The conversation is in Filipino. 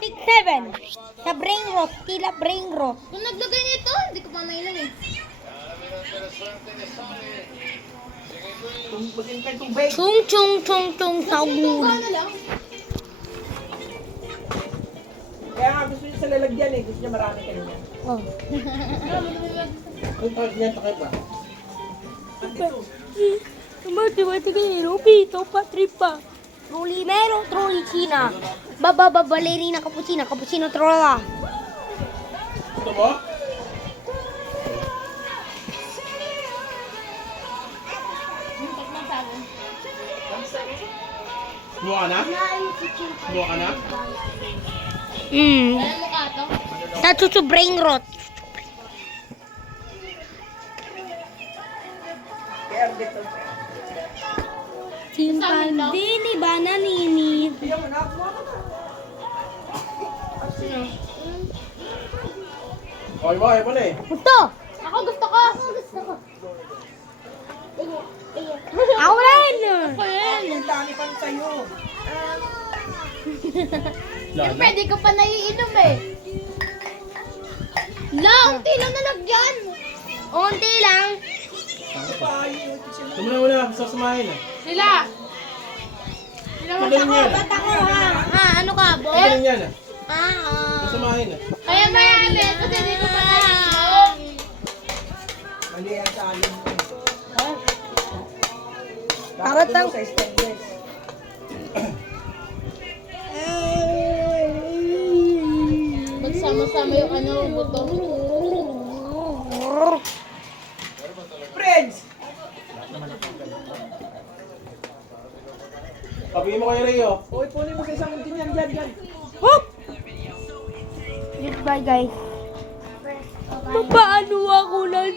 Pick 7. Sa brain rot. Kila brain rot. Kung naglagay nito, hindi ko pa mailan eh. Chung chung chung chung sagun. Ano lang? Kaya nga gusto niya sa lalagyan eh. Gusto niya marami kanina. Oh. Kung tawag niya, takay pa. Matematical Pito Patripa. Trulli mero, trulli Cina. Baba ballerina cappuccina, cappuccino trolla. Gusto mo? Kumuha ka na? Kumuha ka na? Hmm. Alam mo ka to? Sa brain rot. Kaya dito. Simpandini bananini. Bigyan mo na, kumuha ka na. Okay mo, ayaw mo na eh. Gusto. Ako gusto ko. Ako rin. Ang dami pa sa'yo. Yung pwede ko pa naiinom eh. Lang, tila na lagyan. Unti lang. Tumuna, sasamahin ah. Sila. Magaling yan ah. Ba't ako ha? Ha, ano ka, boss? Magaling yan ah. Ah. Sasamahin ah. Kaya mayami kasi hindi ko pa naiinom. Mali yan sa alin mo. Dapat ang... sa stainless. Magsama-sama yung ano, buto. Friends! Pabigyan mo kay Rio. Uy, punin mo sa isang untin yan, dyan. Goodbye, guys. Paano ako ng